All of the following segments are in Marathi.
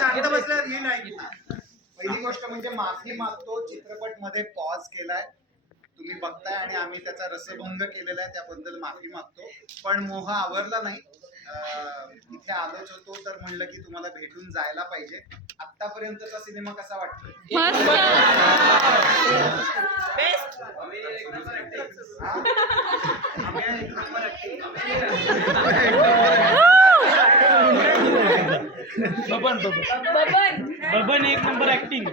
शांत बसल्यावर येईल ऐकू. पहिली गोष्ट म्हणजे माफी मागतो. चित्रपट मध्ये पॉज केलाय तुम्ही बघताय आणि आम्ही त्याचा रसभंग केलेला आहे, त्याबद्दल माफी मागतो. पण मोह आवरला नाही. इथे आलोच होतो तर म्हणलं की तुम्हाला भेटून जायला पाहिजे. आतापर्यंतचा सिनेमा कसा वाटतोय? बबन एक नंबर ऍक्टिंग.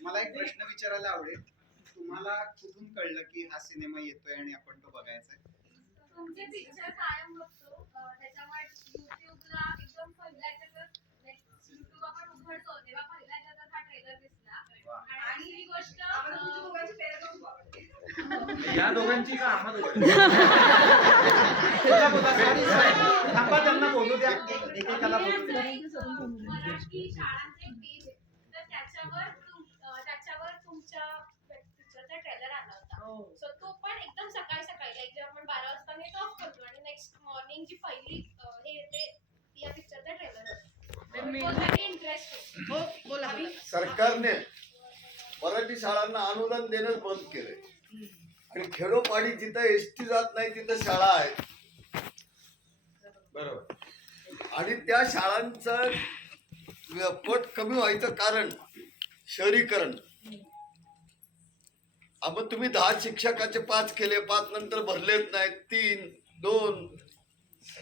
मला एक प्रश्न विचारायला आवडेल, तुम्हाला कुठून कळलं की हा सिनेमा येतोय आणि आपण तो बघायचा आहे? तुमचे पिक्चर कायम बघतो, त्याच्यामुळे युट्यूबला एकदम पहिल्या युट्यूब आपण उघडतो तेव्हा पहिल्या हा ट्रेलर दिसला. आणि ही गोष्ट या दोघांची का आम्हा थांबा, त्यांना बोलू द्या. एकेकाला बोलू द्या. मराठी शाळांचे पेज आहे, तर त्याच्यावर तुमच्या पिक्चरचा ट्रेलर आला होता. सो तो पण एकदम सकाळी सकाळी लाईक जेव्हा आपण 12 वाजता नेट ऑफ करतो आणि नेक्स्ट मॉर्निंग जी पहिली हे येते या पिक्चरचा ट्रेलर होता. इंटरेस्टिंग. सरकारने मराठी शाळांना अनुदान देणं बंद केलंय आणि खेडोपाडी जिथं एसटी जात नाही तिथं शाळा आहेत. बरोबर. आणि त्या शाळांचं पट कमी व्हायचं कारण शहरीकरण. आपण तुम्ही 10 शिक्षकाचे 5 केले, 5 नंतर भरलेच नाहीत, 3, 2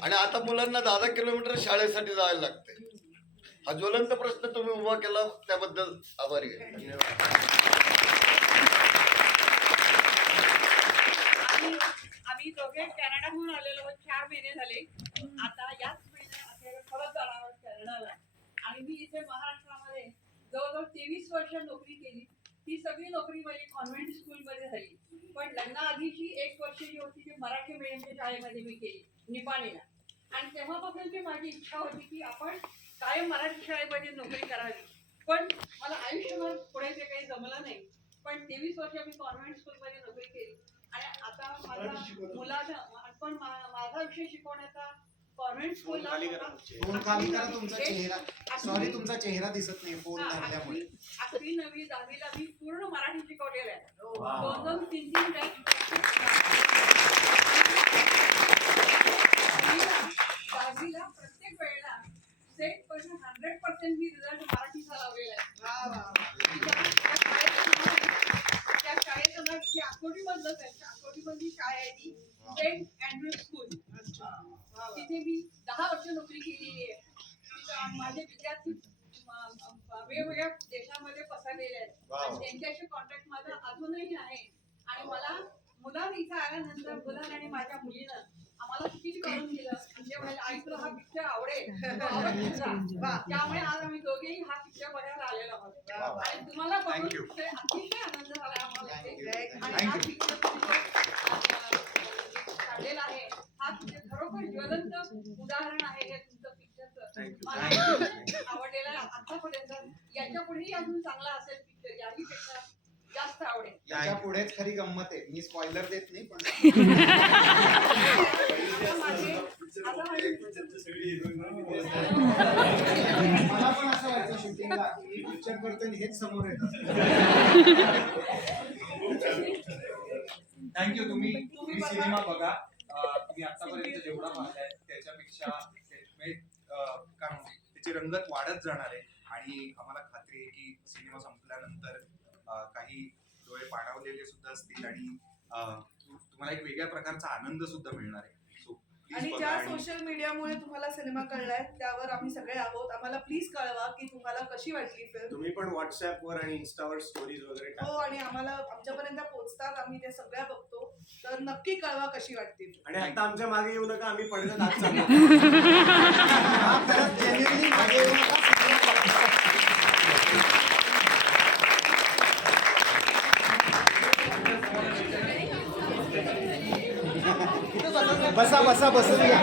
आणि आता मुलांना 10 किलोमीटर शाळेसाठी जायला लागते. हा ज्वलंत प्रश्न तुम्ही उभा केला त्याबद्दल आभारी आहे. आम्ही दोघे कॅनडाहून आलेलो 4 महिने झाले. आता याच महिन्यात परत जाणार आहोत कॅनडाला. आणि मी इथे महाराष्ट्रामध्ये जवळजवळ 23 वर्ष नोकरी केली. ती सगळी नोकरी माझी कॉन्व्हेंट स्कूलमध्ये झाली. पण लग्नाआधीची 1 वर्ष जी होती ती मराठी मीडियमच्या शाळेमध्ये मी केली निपाणीला. आणि तेव्हापासूनची माझी इच्छा होती की आपण कायम मराठी शाळेमध्ये नोकरी करावी. पण मला आयुष्यभर पुढे ते काही जमलं नाही. पण 23 वर्ष मी कॉन्व्हेंट स्कूलमध्ये नोकरी केली. आणि आता माझा मुलाचा पण माझा विषय शिकवण्याचा कॉन्व्हेंट स्कूलला फोन खाली करा. तुमचा चेहरा, सॉरी तुमचा चेहरा दिसत नाही फोन लागल्यामुळे. 8वी 9वी 10वीला मी पूर्ण मराठी शिकवलेलं आहे. 2-2, 3-3 10वीला प्रत्येक वेळेला सेट पण 100% मी रिझल्ट मराठीचा लावलेला आहे. त्या शाळेचं नाव इथे अकोटीमधलंच आहे. अकोटीमधली शाळा आहे ती सेंट अँड्रू स्कूल. तिथे मी 10 वर्ष नोकरी केलेली आहे. माझे विद्यार्थी वेगवेगळ्या देशामध्ये पसरलेले आहेत आणि त्यांच्याशी कॉन्टॅक्ट माझा अजूनही आहे. आणि मला मुलांना इथं आल्यानंतर मुलांना आणि माझ्या मुलीनं आम्हाला किती करून दिलं म्हणजे मला आई तुला हा पिक्चर आवडेल त्यामुळे आज आम्ही दोघेही हा पिक्चर बघायला आलेलो आहोत. आणि तुम्हाला बघून अतिशय आनंद झाला आम्हाला. आणि हा पिक्चर काढलेला आहे. हा पिक्चर खरोखर ज्वलंत उदाहरण आहे हे तुमचं पिक्चरचं. मला आवडलेला आतापर्यंत. याच्या पुढेही अजून चांगला असेल पिक्चर, याही पेक्षा जास्त आवडेल. याच्या पुढेच खरी गंमत आहे. मी स्पॉइलर देत नाही पण मला पण असं व्हायचं शूटिंगला की पिक्चर करतोय हेच समोर येतात. थँक्यू. तुम्ही सिनेमा बघा. तुम्ही आतापर्यंत जेवढा पाहिलाय त्याच्यापेक्षा त्याची रंगत वाढत जाणार आहे. आणि आम्हाला खात्री आहे की सिनेमा संपल्यानंतर काही डोळे पाणावलेले सुद्धा असतील आणि तुम्हाला एक वेगळ्या प्रकारचा आनंद सुद्धा मिळणार आहे. आणि ज्या सोशल मीडियामुळे तुम्हाला सिनेमा कळलाय त्यावर आम्ही सगळे आहोत. आम्हाला प्लीज कळवा की तुम्हाला कशी वाटली फिल्म. तुम्ही पण व्हॉट्सअपवर आणि इन्स्टावर स्टोरीज वगैरे हो आणि आम्हाला आमच्यापर्यंत पोहोचतात. आम्ही ते सगळ्या बघतो. तर नक्की कळवा कशी वाटते. आणि आता आमच्या मागे येऊ नका. आम्ही पडद्यात आत चाललो. बसा बसा बसून घ्या.